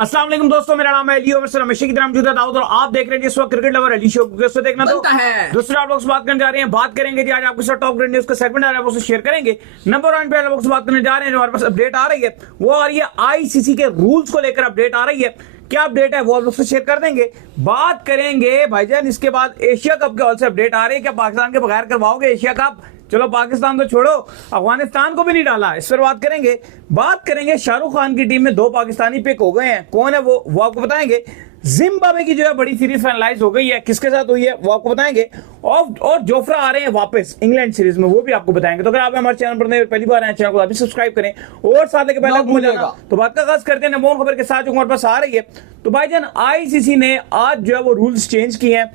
अस्सलाम वालेकुम दोस्तों, मेरा नाम है अली और हमेशा की तरह मौजूद है दाऊद और आप देख रहे हैं जिस वक्त क्रिकेट लवर अली शो को देखना तो है। दूसरा आप लोग से बात करने जा रहे हैं, बात करेंगे जी आज आपके साथ टॉप ग्रेड न्यूज का सेगमेंट आ रहा है, वो शेयर करेंगे। नंबर 1 पे आप लोग से बात करने जा रहे हैं, जो हमारे पास अपडेट आ रही है वो आ रही है आईसीसी के रूल्स को लेकर अपडेट आ रही है। क्या अपडेट है वो आप लोग से शेयर कर देंगे। बात करेंगे भाईजान इसके बाद एशिया कप के हॉल से अपडेट आ रही है, क्या पाकिस्तान के बगैर करवाओगे एशिया कप? चलो पाकिस्तान तो छोड़ो, अफगानिस्तान को भी नहीं डाला, इस पर बात करेंगे। बात करेंगे शाहरुख खान की टीम में 2 पाकिस्तानी पिक हो गए हैं, कौन है वो आपको बताएंगे। जिम्बाब्वे की जो है बड़ी सीरीज फाइनलाइज हो गई है, किसके साथ हुई है वो आपको बताएंगे। और जोफ्रा आ रहे हैं वापस इंग्लैंड सीरीज में, वो भी आपको बताएंगे। तो अगर आप हमारे चैनल पर पहली बार आए चैनल को अभी सब्सक्राइब करें और साथ लेके पहले तो बात का आगाज करते हैं नंबर 1 खबर के साथ जो हमारे पास आ रही है। तो भाईजान आईसीसी ने आज जो है वो रूल्स चेंज किए हैं,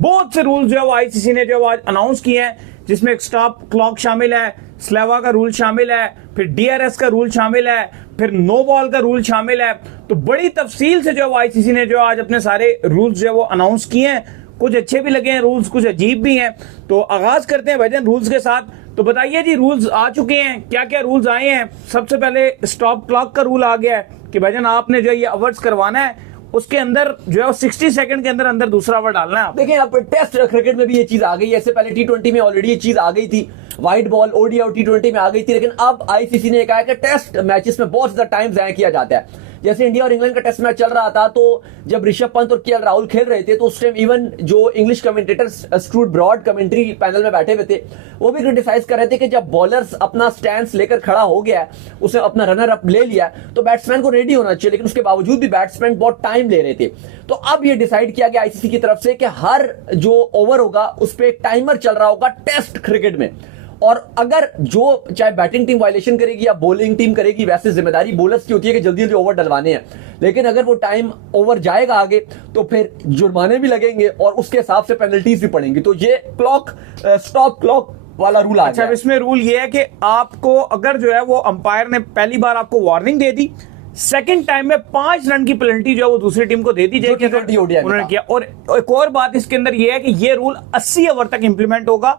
बहुत से रूल्स जो है वो आईसीसी ने जो आज अनाउंस किए हैं, जिसमें एक स्टॉप क्लॉक शामिल है, स्लेवा का रूल शामिल है, फिर डीआरएस का रूल शामिल है, फिर नो बॉल का रूल शामिल है। तो बड़ी तफसील से जो आईसीसी ने जो आज अपने सारे रूल्स जो है वो अनाउंस किए हैं। कुछ अच्छे भी लगे हैं रूल्स, कुछ अजीब भी हैं। तो आगाज करते हैं भाईजान रूल्स के साथ। तो बताइए जी रूल्स आ चुके हैं, क्या क्या रूल्स आए हैं। सबसे पहले स्टॉप क्लॉक का रूल आ गया है कि भाईजान आपने जो ये अवर्स करवाना है उसके अंदर जो है 60 सेकंड के अंदर दूसरा ओवर डालना है। देखिए आप टेस्ट क्रिकेट में भी ये चीज आ गई है, इससे पहले टी20 में ऑलरेडी ये चीज आ गई थी, व्हाइट बॉल ओडीआई और टी20 में आ गई थी। लेकिन अब आईसीसी ने कहा है कि टेस्ट मैचेस में बहुत ज्यादा टाइम जाया किया जाता है। जैसे इंडिया और इंग्लैंड का टेस्ट मैच चल रहा था, तो जब ऋषभ पंत और केएल राहुल खेल रहे थे तो उस टाइम इवन जो English commentator Stuart Broad commentary panel में बैठे हुए थे, वो भी क्रिटिसाइज कर रहे थे कि जब बॉलर्स अपना स्टैंड लेकर खड़ा हो गया, उसने अपना रनर अप ले लिया, तो बैट्समैन को रेडी होना चाहिए। लेकिन उसके बावजूद भी बैट्समैन बहुत टाइम ले रहे थे। तो अब ये डिसाइड किया गया आईसीसी की तरफ से कि हर जो ओवर होगा उस पर एक टाइमर चल रहा होगा टेस्ट क्रिकेट में। और अगर जो चाहे बैटिंग टीम वायलेशन करेगी या बॉलिंग टीम करेगी, वैसे जिम्मेदारी बॉलर्स की होती है कि जल्दी जल्दी ओवर डलवाने हैं। लेकिन अगर वो टाइम ओवर जाएगा आगे तो फिर जुर्माने भी लगेंगे और उसके हिसाब से पेनल्टीज भी पड़ेंगी। तो ये स्टॉप क्लॉक वाला रूल आ गया। अच्छा, इसमें रूल ये है कि आपको अगर जो है वो अंपायर ने पहली बार आपको वार्निंग दे दी, सेकंड टाइम में 5 रन की पेनल्टी जो है वो दूसरी टीम को दे दी जाएगी उन्होंने किया। और एक और बात इसके अंदर ये है कि ये रूल 80 ओवर तक इंप्लीमेंट होगा।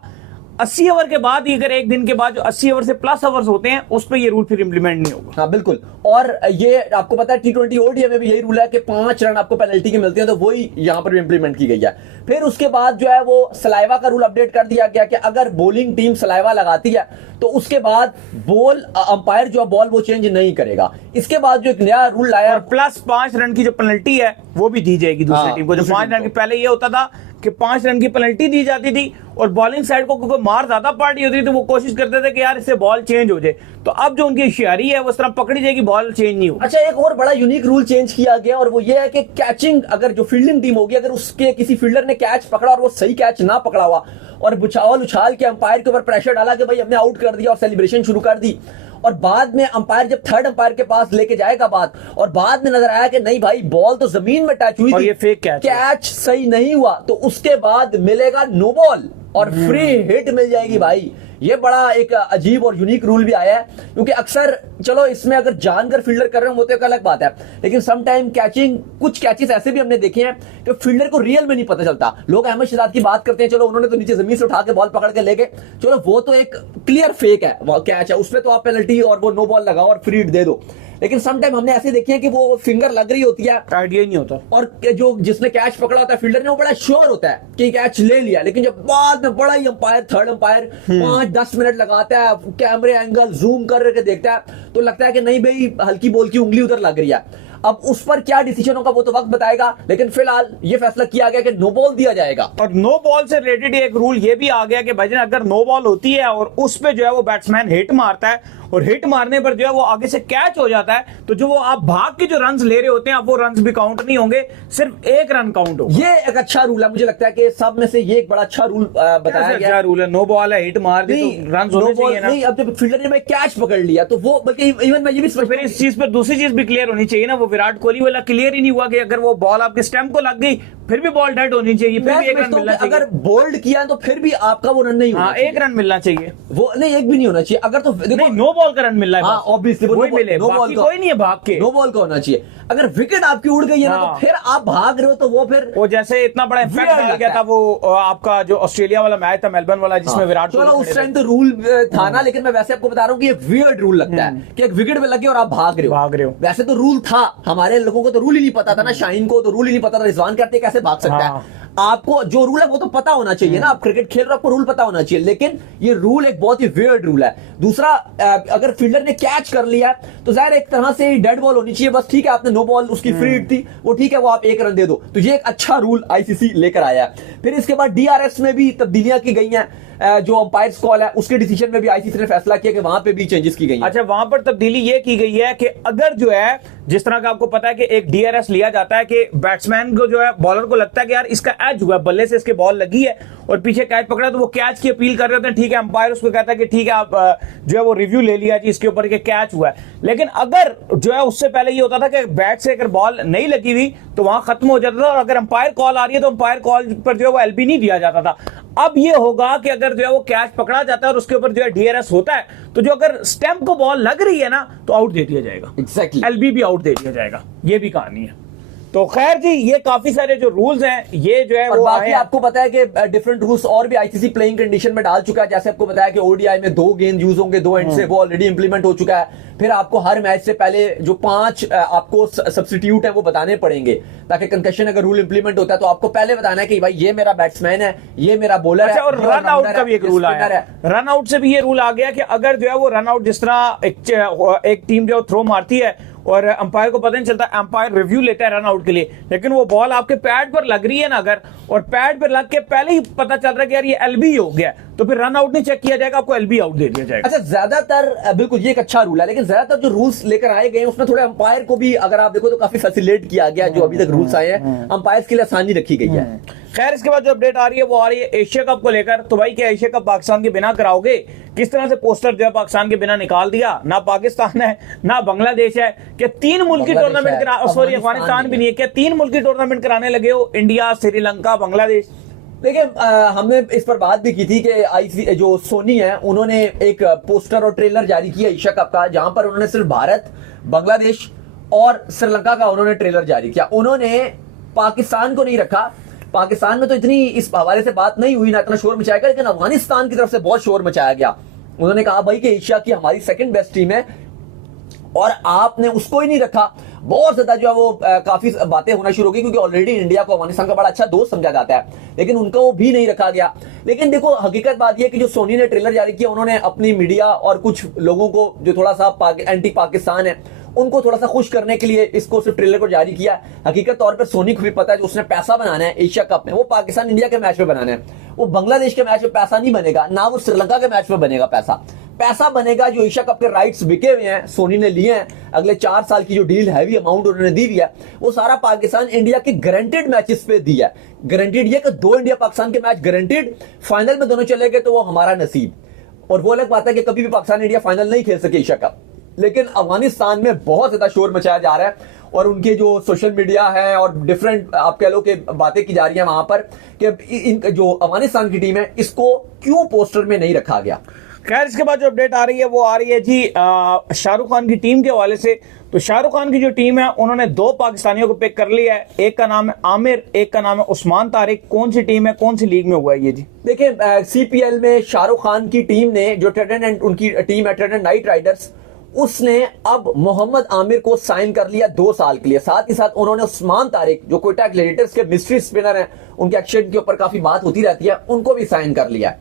80 ओवर के बाद अगर एक दिन के बाद जो 80 ओवर से प्लस ओवर्स होते हैं उस पर ये रूल फिर इंप्लीमेंट नहीं होगा। हाँ बिल्कुल। और ये आपको पता है टी20 ओडीआई में भी यही रूल है कि 5 रन आपको पेनल्टी के मिलते हैं, तो वही यहां पर भी इंप्लीमेंट की गई है। फिर उसके बाद जो है वो सलाइवा का रूल अपडेट कर दिया गया कि अगर बॉलिंग टीम सलाइवा लगाती है तो उसके बाद अंपायर जो बॉल वो चेंज नहीं करेगा। इसके बाद जो एक नया रूल लाया, और प्लस 5 रन की जो पेनल्टी है वो भी दी जाएगी दूसरी टीम को। जो 5 रन की पहले ये होता था कि 5 रन की पेनल्टी दी जाती थी और बॉलिंग साइड को क्योंकि मार ज्यादा पार्टी होती थी तो वो कोशिश करते थे कि यार इससे बॉल चेंज हो जाए। तो अब जो उनकी होशियारी है वो इस तरह पकड़ी जाएगी, बॉल चेंज नहीं हो। अच्छा, एक और बड़ा यूनिक रूल चेंज किया गया और वो ये है कि कैचिंग, अगर जो फील्डिंग टीम होगी, अगर उसके किसी फील्डर ने कैच पकड़ा और वो सही कैच ना पकड़ा हुआ और उछाल के अंपायर के ऊपर प्रेशर डाला कि भाई हमने आउट कर दिया और सेलिब्रेशन शुरू कर दी, और बाद में अंपायर जब थर्ड अंपायर के पास लेके जाएगा बात, और बाद में नजर आया कि नहीं भाई बॉल तो जमीन में टच हुई और थी, ये फेक कैच सही नहीं हुआ, तो उसके बाद मिलेगा नो बॉल और फ्री हिट मिल जाएगी भाई। ये बड़ा एक अजीब और यूनिक रूल भी आया है, क्योंकि अक्सर चलो इसमें अगर जानकर फील्डर कर रहे हो तो एक अलग बात है, लेकिन सम टाइम कैचिंग, कुछ कैचेस ऐसे भी हमने देखे हैं कि फील्डर को रियल में नहीं पता चलता। लोग अहमद शहजाद की बात करते हैं, चलो उन्होंने तो नीचे जमीन से उठा के बॉल पकड़ के ले गए, चलो वो तो एक क्लियर फेक है, वो कैच है, उसमें तो आप पेनल्टी और वो नो बॉल लगाओ और फ्री हिट दे दो। लेकिन सम टाइम हमने ऐसे देखे हैं कि वो फिंगर लग रही होती है, आइडिया नहीं होता, और जो जिसने कैच पकड़ा होता है फील्डर ने वो बड़ा श्योर होता है कि कैच ले लिया, लेकिन जब बाद में बड़ा ही अंपायर, थर्ड अंपायर 5-10 मिनट लगाता है, कैमरे एंगल जूम करके देखता है, तो लगता है कि नहीं भाई हल्की बॉल की उंगली उधर लग रही है। अब उस पर क्या डिसीजन होगा वो तो वक्त बताएगा, लेकिन फिलहाल ये फैसला किया गया कि नो बॉल दिया जाएगा। और नो बॉल से रिलेटेड एक रूल ये भी आ गया कि भाई अगर नो बॉल होती है और उस पे जो है वो बैट्समैन हिट मारता है और हिट मारने पर जो है वो आगे से कैच हो जाता है, तो जो वो आप भाग के जो रन्स ले रहे होते हैं अब वो रन्स भी काउंट नहीं होंगे, सिर्फ 1 रन काउंट होगा। ये एक अच्छा रूल है, मुझे लगता है कि सब में से ये एक बड़ा अच्छा रूल बताया गया। अच्छा रूल है, नो बॉल है, हिट मार दी तो रन्स होने चाहिए ना। नहीं, अब जब फील्डर ने कैच पकड़ लिया तो वो, बल्कि इवन मैं ये भी फिर इस चीज पर दूसरी चीज भी क्लियर होनी चाहिए ना, वो विराट कोहली वाला क्लियर ही नहीं हुआ कि अगर वो बॉल आपके स्टंप को लग गई फिर भी बॉल डेड होनी चाहिए, फिर भी 1 रन मिलना चाहिए। अगर बोल्ड किया तो फिर भी आपका वो रन नहीं होना चाहिए। 1 रन मिलना चाहिए, वो नहीं, 1 भी नहीं होना चाहिए। अगर तो देखो नो बॉल का रन मिल रहा है, ऑब्वियसली वही मिले, बाकी कोई नहीं है भाग के, नो बॉल का होना चाहिए। अगर विकेट आपकी उड़ गई है ना, हाँ। तो फिर आप भाग रहे हो, तो वो फिर वो जैसे इतना बड़ा इम्पैक्ट Weird डाल गया लगता था वो आपका जो ऑस्ट्रेलिया वाला मैच था, मेलबर्न वाला, जिसमें विराट चलो कोहली उस खड़े टाइम थे। तो रूल था ना, लेकिन मैं वैसे आपको बता रहा हूँ कि एक वियर्ड रूल लगता है कि एक विकेट पे लगे और आप भाग रहे हो। वैसे तो रूल था, हमारे लोगों को तो रूल ही नहीं पता था ना, शाहीन को तो रूल ही नहीं पता था, रिजवान करते कैसे भाग सकता हाँ। है। आपको जो रूल है वो तो पता होना चाहिए ना, आप क्रिकेट खेल रहे हो, आपको रूल पता होना चाहिए, लेकिन ये रूल एक बहुत ही वियर्ड रूल है। दूसरा, अगर फील्डर ने कैच कर लिया तो जाहिर एक तरह से डेड बॉल होनी चाहिए, बस ठीक है, आपने नो बॉल उसकी फ्री हिट थी, वो ठीक है, वो आप 1 रन दे दो। तो ये एक अच्छा रूल आईसीसी लेकर आया है। फिर इसके बाद डीआरएस में भी तब्दीलियां की गई हैं, जो अंपायर्स कॉल है उसके डिसीजन में भी आईसीसी ने फैसला किया कि वहां पे भी चेंजेस की गई हैं। अच्छा, वहां पर तब्दीली ये की गई है कि अगर जो है, जिस तरह का आपको पता है कि एक डीआरएस लिया जाता है कि बैट्समैन को जो है, बॉलर को लगता है कि यार इसका एज हुआ, बल्ले से इसके बॉल लगी है और पीछे कैच पकड़ा, तो वो कैच की अपील कर रहे होते हैं। ठीक है, अंपायर उसको कहता है कि ठीक है, आप जो है वो रिव्यू ले लिया जी इसके ऊपर कि कैच हुआ है। लेकिन अगर जो है उससे पहले ये होता था कि बैट से अगर बॉल नहीं लगी हुई तो वहां खत्म हो जाता था, और अगर अंपायर कॉल आ रही है तो अंपायर कॉल पर जो है वो एलबी नहीं दिया जाता था। अब ये होगा कि अगर जो है वो कैच पकड़ा जाता है और उसके ऊपर जो है डीआरएस होता है, तो जो अगर स्टंप को बॉल लग रही है ना, तो आउट दे दिया जाएगा। एग्जैक्टली, एलबी भी आउट दे दिया जाएगा। ये भी कहानी है। तो खैर जी, ये काफी सारे जो रूल्स हैं, ये जो है और वो बाकी आपको पता है कि डिफरेंट रूल्स और भी आईसीसी प्लेइंग कंडीशन में डाल चुका है। जैसे आपको बताया कि ओडीआई में 2 गेंद यूज होंगे 2 एंड से, वो ऑलरेडी इंप्लीमेंट हो चुका है। फिर आपको हर मैच से पहले जो 5 आपको सब्स्टिट्यूट है वो बताने पड़ेंगे, ताकि कंकशन अगर रूल इंप्लीमेंट होता है तो आपको पहले बताना है कि भाई ये मेरा बैट्समैन है, ये मेरा बॉलर है। अच्छा, और रन आउट का भी एक रूल आया है। रन आउट से भी ये रूल आ गया कि अगर जो है वो रन आउट, जिस तरह एक टीम जो थ्रो मारती है और अंपायर को पता नहीं चलता, अंपायर रिव्यू लेता है रन आउट के लिए, लेकिन वो बॉल आपके पैड पर लग रही है ना अगर, और पैड पर लग के पहले ही पता चल रहा है कि यार ये एलबी हो गया, तो फिर रन आउट नहीं चेक किया जाएगा, आपको एलबी आउट दे दिया जाएगा। अच्छा, ज्यादातर बिल्कुल ये एक अच्छा रूल है, लेकिन ज्यादातर जो रूल्स लेकर आए गए उसमें थोड़े अंपायर को भी अगर आप देखो तो काफी फैसिलिटेट किया गया। जो अभी तक रूल्स आए हैं अंपायर के लिए आसानी रखी गई है। खैर, इसके बाद जो अपडेट आ रही है वो आ रही है एशिया कप को लेकर। तो भाई, क्या एशिया कप पाकिस्तान के बिना कराओगे? किस तरह से पोस्टर जो है पाकिस्तान के बिना निकाल दिया। ना पाकिस्तान है ना बांग्लादेश है, क्या 3 मुल्की टूर्नामेंट सॉरी अफगानिस्तान भी नहीं है, क्या 3 मुल्की टूर्नामेंट कराने लगे हो? इंडिया, श्रीलंका, बांग्लादेश। देखिए, हमने इस पर बात भी की थी कि आईसीसी जो सोनी है उन्होंने एक पोस्टर और ट्रेलर जारी किया एशिया कप का, जहां पर उन्होंने सिर्फ भारत, बांग्लादेश और श्रीलंका का उन्होंने ट्रेलर जारी किया। उन्होंने पाकिस्तान को नहीं रखा। पाकिस्तान में तो इतनी इस हवाले से बात नहीं हुई, ना इतना शोर मचाया गया, लेकिन अफगानिस्तान की तरफ से बहुत शोर मचाया गया। उन्होंने कहा भाई कि एशिया की हमारी 2nd बेस्ट टीम है और आपने उसको ही नहीं रखा। बहुत ज्यादा जो है वो काफी बातें होना शुरू हो गई, क्योंकि ऑलरेडी इंडिया को अफगानिस्तान का बड़ा अच्छा दोस्त समझा जाता है, लेकिन उनको वो भी नहीं रखा गया। लेकिन देखो, हकीकत बात यह कि जो सोनी ने ट्रेलर जारी किया, उन्होंने अपनी मीडिया और कुछ लोगों को जो थोड़ा सा एंटी पाकिस्तान है उनको थोड़ा सा खुश करने के लिए इसको सिर्फ ट्रेलर को जारी किया। हकीकत तौर पर सोनी को भी पता है कि उसने पैसा बनाना है एशिया कप में, वो पाकिस्तान इंडिया के मैच में बनाना है, वो बांग्लादेश के मैच में पैसा नहीं बनेगा, ना वो श्रीलंका के मैच में बनेगा। पैसा बनेगा जो एशिया कप के राइट्स बिके हुए हैं, सोनी ने लिए हैं, अगले 4 साल की जो डील हैवी अमाउंट उन्होंने दी हुई है, वो सारा पाकिस्तान इंडिया के गारंटेड मैचेस पे दिया है। गारंटेड ये कि 2 इंडिया पाकिस्तान के मैच गारंटेड, फाइनल में दोनों चले गए तो वो हमारा नसीब। और वो अलग बात है कि कभी भी पाकिस्तान इंडिया फाइनल नहीं खेल सके एशिया कप। लेकिन अफगानिस्तान में बहुत ज्यादा शोर मचाया जा रहा है और उनके जो सोशल मीडिया है और डिफरेंट आप कह लो कि बातें की जा रही है वहां पर कि इन जो अफगानिस्तान की टीम है इसको क्यों पोस्टर में नहीं रखा गया। खैर, इसके बाद जो अपडेट आ रही है वो आ रही है जी शाहरुख खान की टीम के हवाले से। तो शाहरुख खान की जो टीम है उन्होंने 2 पाकिस्तानियों को पिक कर लिया है। एक का नाम है आमिर, एक का नाम है उस्मान तारिक। कौन सी टीम है, कौन सी लीग में हुआ है ये जी? देखिए, सीपीएल में शाहरुख खान की टीम ने जो ट्रेडेंट उनकी टीम है ट्रेडेंट नाइट राइडर्स, उसने अब मोहम्मद आमिर को साइन कर लिया 2 साल के लिए। साथ ही साथ उन्होंने उस्मान तारिक जो कोयटा ग्लैडिएटर्स के मिस्ट्री स्पिनर हैं, उनके एक्शन के ऊपर काफी बात होती रहती है, उनको भी साइन कर लिया।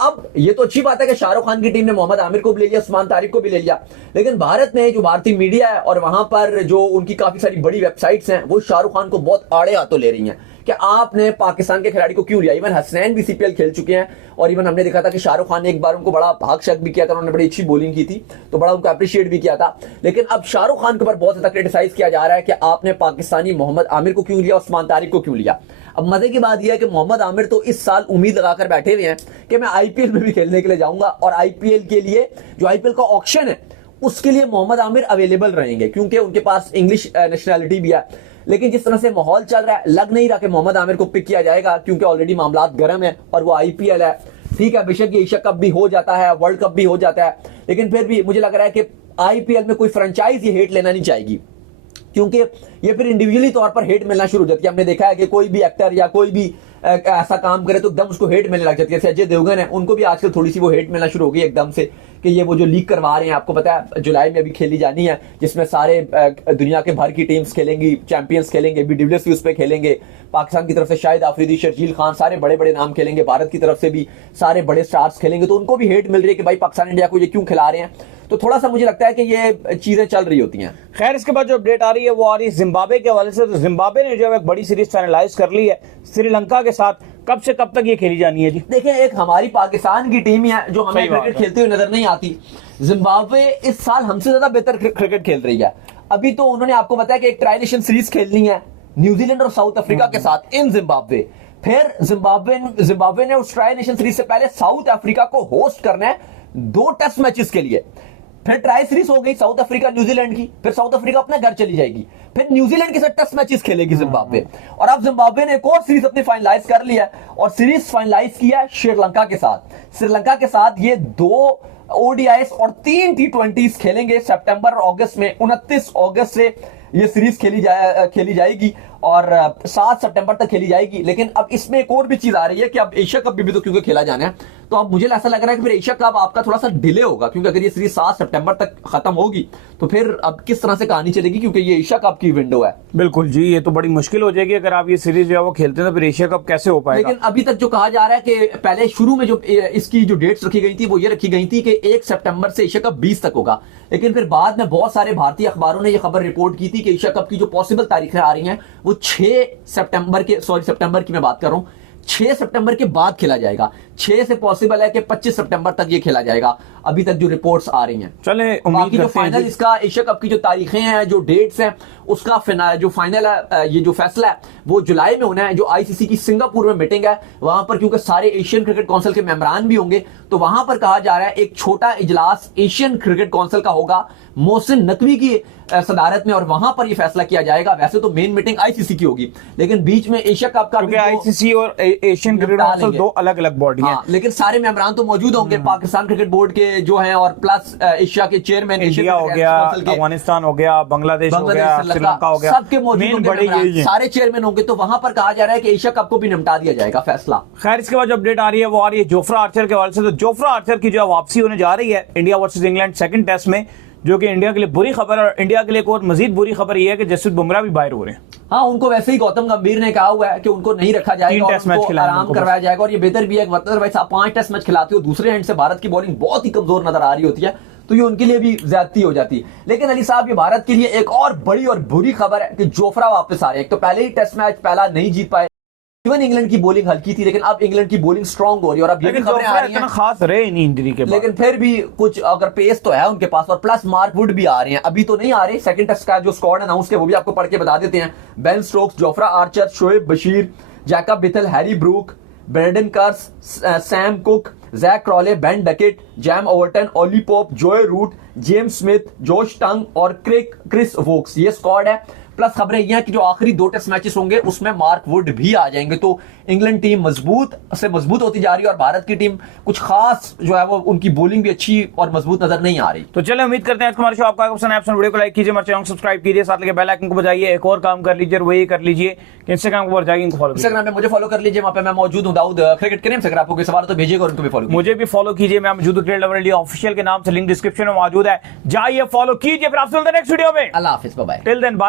अब ये तो अच्छी बात है कि शाहरुख खान की टीम ने मोहम्मद आमिर को भी ले लिया, उस्मान तारिक को भी ले लिया, लेकिन भारत में जो भारतीय मीडिया है और वहां पर जो उनकी काफी सारी बड़ी वेबसाइट्स हैं वो शाहरुख खान को बहुत आड़े हाथों ले रही हैं कि आपने पाकिस्तान के खिलाड़ी को क्यों लिया। इवन हसनैन भी सीपीएल खेल चुके हैं और इवन हमने देखा था कि शाहरुख खान ने एक बार उनको बड़ा भाग शक भी किया था, उन्होंने बड़ी अच्छी बॉलिंग की थी तो बड़ा उनको अप्रिशिएट भी किया था। लेकिन अब शाहरुख खान के ऊपर बहुत ज्यादा क्रिटिसाइज किया जा रहा है कि आपने पाकिस्तानी मोहम्मद आमिर को क्यों लिया, उस्मान तारिक को क्यों लिया। अब मजे की बात यह है कि मोहम्मद आमिर तो इस साल उम्मीद लगाकर बैठे हुए हैं कि मैं आईपीएल में भी खेलने के लिए जाऊंगा और आईपीएल के लिए जो आईपीएल का ऑक्शन है उसके लिए मोहम्मद आमिर अवेलेबल रहेंगे, क्योंकि उनके पास इंग्लिश नेशनैलिटी भी है। लेकिन जिस तरह से माहौल चल रहा है, लग नहीं रहा कि मोहम्मद आमिर को पिक किया जाएगा, क्योंकि ऑलरेडी मामला गर्म है और वो आईपीएल है। ठीक है, बेशक ये एशिया कप भी हो जाता है, वर्ल्ड कप भी हो जाता है, लेकिन फिर भी मुझे लग रहा है कि आईपीएल में कोई फ्रेंचाइज ये हेट लेना नहीं चाहेगी। क्योंकि ये फिर इंडिविजुअली तौर पर हेट मिलना शुरू हो जाती है। हमने देखा है कि कोई भी एक्टर या कोई भी ऐसा काम करे तो एकदम उसको हेट मिलने लग जाती है। जैसे अजय देवगन है, उनको भी आजकल थोड़ी सी वो हेट मिलना शुरू हो गई एकदम से कि ये वो जो लीग करवा रहे हैं, आपको पता है जुलाई में अभी खेली जानी है, जिसमें सारे दुनिया के भर की टीम्स खेलेंगी, चैंपियंस खेलेंगे, बी डिविलियर्स भी उस पर खेलेंगे, पाकिस्तान की तरफ से शाहिद आफरीदी, शर्जील खान, सारे बड़े बड़े नाम खेलेंगे, भारत की तरफ से भी सारे बड़े स्टार्स खेलेंगे। तो उनको भी हेट मिल रही है कि भाई पाकिस्तान इंडिया को ये क्यों खिला रहे हैं। तो थोड़ा सा मुझे लगता है कि ये चीजें चल रही होती हैं। खैर, इसके बाद जो अपडेट आ रही है वो आ रही है जिम्बाब्वे के हवाले से। तो जिम्बाब्वे ने जो है एक बड़ी सीरीज फाइनलाइज कर ली है श्रीलंका के साथ। कब से कब तक ये खेली जानी है जी? देखिए, एक हमारी पाकिस्तान की टीम है जो हमें क्रिकेट खेलते हुए नजर नहीं आती। जिम्बाब्वे इस साल हमसे ज्यादा बेहतर क्रिकेट खेल रही है। अभी तो उन्होंने आपको बताया कि एक ट्राई नेशन सीरीज खेलनी है न्यूजीलैंड और साउथ अफ्रीका के साथ इन जिम्बाब्वे। फिर जिम्बाब्वे ने उस ट्राई नेशन सीरीज से पहले साउथ अफ्रीका को होस्ट करना है 2 टेस्ट मैचेस के लिए। फिर ट्राई सीरीज हो गई साउथ अफ्रीका न्यूजीलैंड की, फिर साउथ अफ्रीका अपने घर चली जाएगी, फिर न्यूजीलैंड के साथ टेस्ट मैचेस खेलेगी जिम्बाब्वे। और अब जिम्बाब्वे ने एक और सीरीज अपनी फाइनलाइज कर लिया है और सीरीज फाइनलाइज किया है श्रीलंका के साथ। श्रीलंका के साथ ये 2 ओडीआईस और 3 T20s खेलेंगे सितंबर और अगस्त में। 29 अगस्त से ये सीरीज खेली जाएगी और 7 सितंबर तक खेली जाएगी। लेकिन अब इसमें एक और भी चीज आ रही है कि अब एशिया कप भी तो क्योंकि खेला जाना है, तो अब मुझे ऐसा लग रहा है कि फिर एशिया कप आपका थोड़ा सा डिले होगा, क्योंकि अगर ये सीरीज 7 सितंबर तक खत्म होगी तो फिर अब किस तरह से कहानी चलेगी, क्योंकि ये एशिया कप की विंडो है। बिल्कुल जी, ये तो बड़ी मुश्किल हो जाएगी अगर आप ये सीरीज जो है वो खेलते हैं तो फिर एशिया कप कैसे हो पाएगा। लेकिन अभी तक जो कहा जा रहा है कि पहले शुरू में जो इसकी जो डेट्स रखी गई थी वो ये रखी गई थी कि 1 सितंबर से एशिया कप 20 तक होगा। लेकिन फिर बाद में बहुत सारे भारतीय अखबारों ने यह खबर रिपोर्ट की थी कि एशिया कप की जो पॉसिबल तारीखें आ रही हैं वो 6 सितंबर की मैं बात कर रहा हूं, 6 सितंबर के बाद खेला जाएगा। 6 से पॉसिबल है कि 25 सितंबर तक ये खेला जाएगा, अभी तक जो रिपोर्ट्स आ रही हैं। चले बाकी जो फाइनल इसका एशिया कप की जो तारीखें हैं, जो डेट्स हैं, उसका जो फाइनल है, ये जो फैसला है वो जुलाई में होना है। जो आईसीसी की सिंगापुर में मीटिंग है वहां पर, क्योंकि सारे एशियन क्रिकेट काउंसिल के मेंबरान भी होंगे, तो वहां पर कहा जा रहा है एक छोटा इजलास एशियन क्रिकेट काउंसिल का होगा मोहसिन नकवी की सदारत में, और वहां पर यह फैसला किया जाएगा। वैसे तो मेन मीटिंग आईसीसी की होगी, लेकिन बीच में एशिया कप का, क्योंकि आईसीसी और एशियन क्रिकेट काउंसिल 2 अलग अलग बॉडी हैं। लेकिन सारे मेंबरान तो मौजूद होंगे, पाकिस्तान क्रिकेट बोर्ड के जो हैं और प्लस एशिया के चेयरमैन, इंडिया हो गया, अफगानिस्तान हो गया, बांग्लादेश हो गया, श्रीलंका हो गया, सबके मौजूद होंगे, सारे चेयरमैन होंगे। तो वहां पर कहा जा रहा है कि एशिया कप को भी निपटा दिया जाएगा फैसला। खैर, इसके बाद जो अपडेट आ रही है वो आ रही है जोफ्रा आर्चर के हवाले से। तो जोफ्रा आर्चर की जो वापसी होने जा रही है India versus England second test में, जो कि इंडिया के लिए बुरी खबर है। और इंडिया के लिए एक और मजीद बुरी खबर यह है कि जसप्रीत बुमराह भी बाहर हो रहे हैं। हाँ, उनको वैसे ही गौतम गंभीर ने कहा हुआ है कि उनको नहीं रखा जाएगा और उनको आराम करवाया जाएगा। और ये बेहतर भी है, अदरवाइज आप 5 टेस्ट मैच खिलाते हो, दूसरे एंड से भारत की बॉलिंग बहुत ही कमजोर नजर आ रही होती है, तो ये उनके लिए भी ज्यादती हो जाती है। लेकिन अली साहब, ये भारत के लिए एक और बड़ी और बुरी खबर है कि जोफ्रा वापस आ रहे हैं। एक तो पहले ही टेस्ट मैच पहला नहीं जीत पाए, इवन इंग्लैंड की बॉलिंग हल्की थी, लेकिन अब इंग्लैंड की बॉलिंग स्ट्रांग हो रही है। और अब ये खबरें आ रही हैं खास रहे नहीं इंजरी के बाद, लेकिन फिर भी कुछ अगर पेस तो है उनके पास, और प्लस मार्क वुड भी आ रहे हैं। अभी तो नहीं आ रहे, सेकंड टेस्ट का जो स्क्वाड अनाउंस किया वो भी आपको पढ़ के बता देते हैं। Ben Stokes, Jofra Archer, Shoaib Bashir, Jacob Bethell, Harry Brook, Brendan Carse, Sam Cook, Zak Crawley, Ben Duckett, Jamie Overton, Ollie Pope, Joe Root, James Smith, Josh Tongue और क्रिस वोक्स, ये स्क्वाड है। प्लस खबरें ये हैं कि जो आखिरी 2 टेस्ट मैचेस होंगे उसमें मार्क वुड भी आ जाएंगे। तो इंग्लैंड टीम मजबूत से मजबूत होती जा रही है और भारत की टीम कुछ खास जो है वो उनकी बॉलिंग भी अच्छी और मजबूत नजर नहीं आ रही। तो चलो, उम्मीद करते हैं हमारे शो आपका पसंद है। वीडियो को लाइक कीजिए, हमारे चैनल को सब्सक्राइब कीजिए, साथ लगे बेल आइकन को बजाइए। एक और काम कर लीजिए, वही कर लीजिए कि इंस्टाग्राम को जाइए, इनको फॉलो, इंस्टाग्राम पे मुझे फॉलो कर लीजिए, वहां पे मैं मौजूद हूं, दाऊद क्रिकेट करें। अगर आपको कोई सवाल तो भेजिएगा और उनको भी फॉलो, मुझे भी फॉलो कीजिए। मैं मौजूद क्रिकेट लवर इंडिया ऑफिशियल के नाम से, लिंक डिस्क्रिप्शन में मौजूद है, जाइए फॉलो कीजिए। फिर आपसे मिलते हैं नेक्स्ट वीडियो में। अल्लाह हाफिज, bye bye. Till then bye.